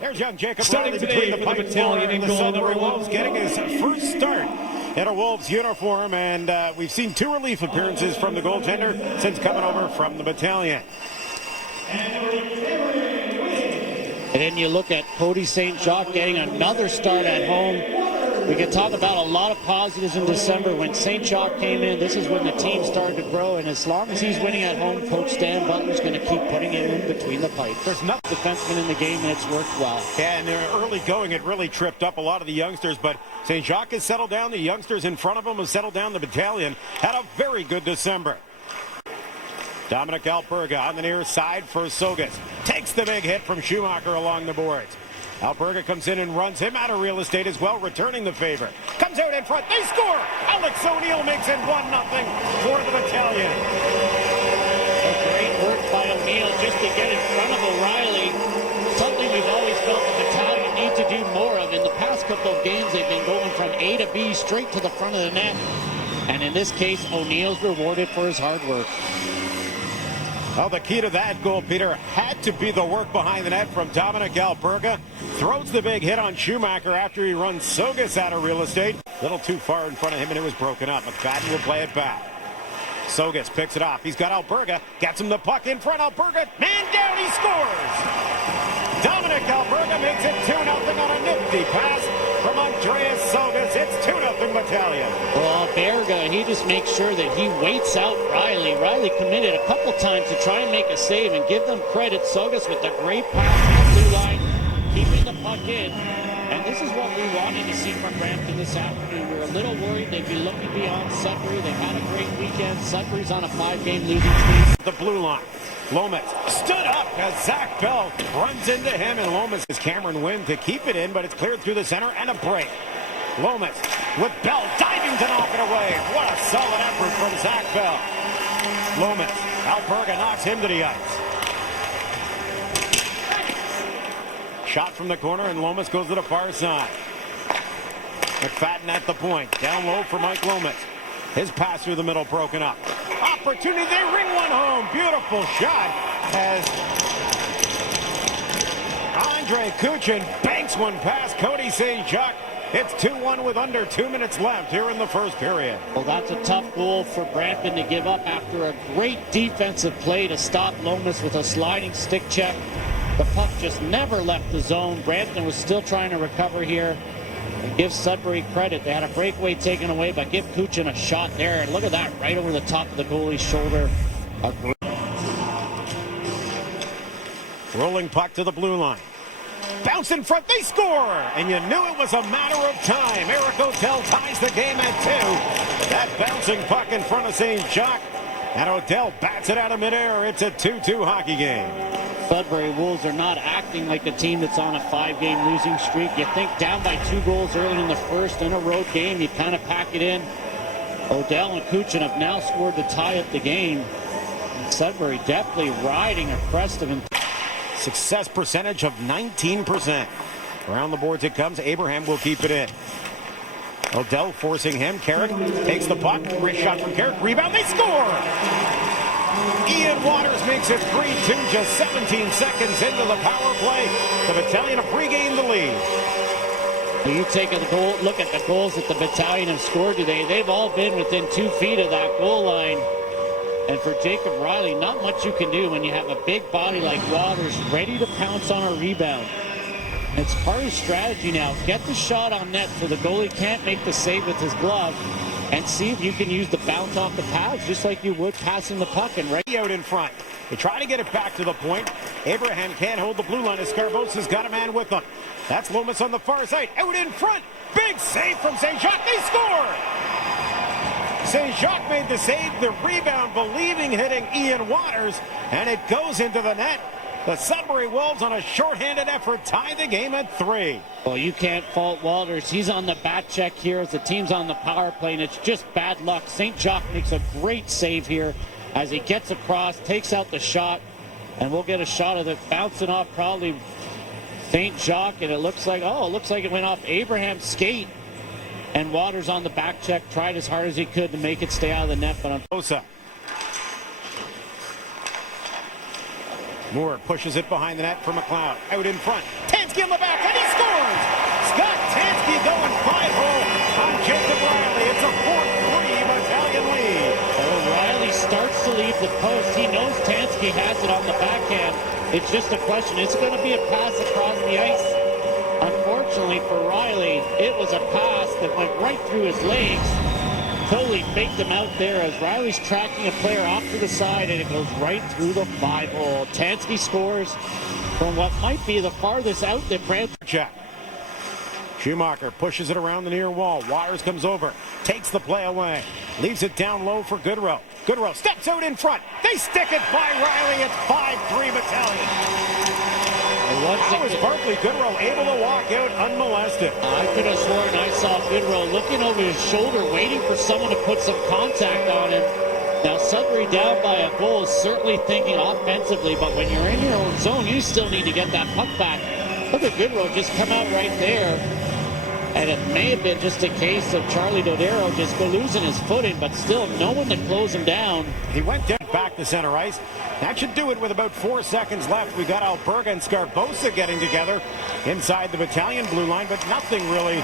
There's young Jacob Starting Riley today between the for the Battalion and in the goal, Sudbury number Wolves, getting his first start in a Wolves uniform, and we've seen 2 relief appearances from the goaltender since coming over from the Battalion. And then you look at Cody St.Jacques getting another start at home. We can talk about a lot of positives in December. When St.Jacques came in, this is when the team started to grow, and as long as he's winning at home, Coach Dan Butler's going to keep putting him in between the pipes. There's no defenseman in the game, and it's worked well. Yeah, and early going, it really tripped up a lot of the youngsters, but St.Jacques has settled down. The youngsters in front of him have settled down. The Battalion had a very good December. Dominic Alberga on the near side for Tsogkas. Takes the big hit from Schumacher along the boards. Alberga comes in and runs him out of real estate as well, returning the favor. Comes out in front. They score! Alex O'Neill makes it 1-0 for the Battalion. A great work by O'Neill just to get in front of O'Reilly. Something we've always felt the Battalion need to do more of. In the past couple of games, they've been going from A to B straight to the front of the net. And in this case, O'Neill's rewarded for his hard work. Well, the key to that goal, Peter, had to be the work behind the net from Dominic Alberga. Throws the big hit on Schumacher after he runs Tsogkas out of real estate. A little too far in front of him, and it was broken up. McFadden will play it back. Tsogkas picks it off. He's got Alberga. Gets him the puck in front. Alberga, man down, he scores! Dominic Alberga makes it 2-0 on a nifty pass from Andrey Tsogkas. It's 2-0 Battalion. Well, Alberga, he just makes sure that he waits out Riley. Riley committed a couple times to try and make a save, and give them credit. Tsogkas with the great pass to the blue line, keeping the puck in. And this is what we wanted to see from Brampton this afternoon. We were a little worried they'd be looking beyond Sudbury. They had a great weekend. Sudbury's on a 5-game losing streak. The blue line. Lomas stood up as Zach Bell runs into him, and Lomas is Cameron Wynn to keep it in, but it's cleared through the center and a break. Lomas with Bell diving to knock it away. What a solid effort from Zach Bell. Lomas, Alberga knocks him to the ice. Shot from the corner, and Lomas goes to the far side. McFadden at the point. Down low for Mike Lomas. His pass through the middle broken up. Opportunity, they ring one home. Beautiful shot as Andrey Kuchin banks one past Cody St.Jacques. It's 2-1 with under 2 minutes left here in the first period. Well, that's a tough goal for Brampton to give up after a great defensive play to stop Lomas with a sliding stick check. The puck just never left the zone. Brampton was still trying to recover here. And give Sudbury credit. They had a breakaway taken away, but give Kuchin a shot there. And look at that, right over the top of the goalie's shoulder. Rolling puck to the blue line. Bounce in front, they score! And you knew it was a matter of time. Eric O'Dell ties the game at 2. That bouncing puck in front of St.Jacques. And O'Dell bats it out of midair. It's a 2-2 hockey game. Sudbury Wolves are not acting like a team that's on a 5-game losing streak. You think down by 2 goals early in the first in a road game, you kind of pack it in. O'Dell and Kuchin have now scored to tie up the game. Sudbury definitely riding a crest of him. Success percentage of 19%. Around the boards it comes. Abraham will keep it in. O'Dell forcing him. Carrick takes the puck. Great shot from Carrick. Rebound. They score! Ian Waters makes it 3-2 just 17 seconds into the power play. The Battalion have regained the lead. When you take a look at the goals that the Battalion have scored today, they've all been within 2 feet of that goal line. And for Jacob Riley, not much you can do when you have a big body like Waters ready to pounce on a rebound. It's part of strategy now. Get the shot on net so the goalie can't make the save with his glove, and see if you can use the bounce off the pads just like you would passing the puck and right out in front. They try to get it back to the point. Abraham can't hold the blue line as Sgarbossa's got a man with them. That's Lomas on the far side. Out in front. Big save from St.Jacques. They score! St.Jacques made the save. The rebound, believing hitting Ian Waters, and it goes into the net. The Sudbury Wolves on a shorthanded effort tie the game at 3. Well, you can't fault Waters. He's on the back check here as the team's on the power play, and it's just bad luck. St.Jacques makes a great save here as he gets across, takes out the shot, and we'll get a shot of it bouncing off probably St.Jacques, and it looks like it went off Abraham's skate. And Waters on the back check tried as hard as he could to make it stay out of the net, but Osa. Moore pushes it behind the net for MacLeod. Out in front. Tanski Tanski in the back, and he scores! Scott Tanski going 5-0 on Jacob Riley. It's a 4-3 Battalion lead. Oh, Riley starts to leave the post. He knows Tanski has it on the backhand. It's just a question. It's going to be a pass across the ice. Unfortunately for Riley, it was a pass that went right through his legs. Totally faked him out there as Riley's tracking a player off to the side, and it goes right through the 5-hole. Tanski scores from what might be the farthest out that Brampton. Check. Schumacher pushes it around the near wall. Wires comes over, takes the play away, leaves it down low for Goodrow. Goodrow steps out in front. They stick it by Riley. It's 5-3 Battalion. How was Barclay Goodrow able to walk out unmolested? I could have sworn I saw Goodrow looking over his shoulder, waiting for someone to put some contact on him. Now, Sudbury down by a goal, certainly thinking offensively, but when you're in your own zone, you still need to get that puck back. Look at Goodrow just come out right there. And it may have been just a case of Charlie Dodero just losing his footing, but still no one to close him down. He went down back to center ice. That should do it with about 4 seconds left. We got Alberga and Sgarbossa getting together inside the Battalion blue line, but nothing really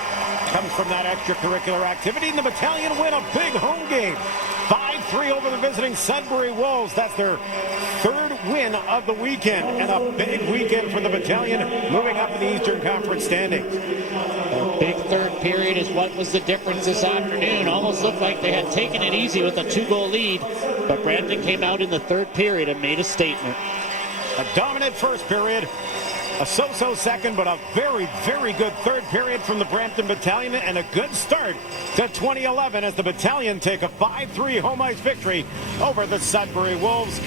comes from that extracurricular activity. And the Battalion win a big home game. 5-3 over the visiting Sudbury Wolves. That's their third win of the weekend, and a big weekend for the Battalion moving up in the Eastern Conference standings. A big third period is what was the difference this afternoon. Almost looked like they had taken it easy with a 2-goal lead, but Brampton came out in the third period and made a statement. A dominant first period, a so-so second, but a very, very good third period from the Brampton Battalion, and a good start to 2011 as the Battalion take a 5-3 home ice victory over the Sudbury Wolves.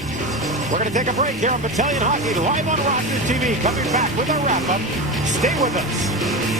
We're going to take a break here on Battalion Hockey live on Rogers TV. Coming back with a wrap-up. Stay with us.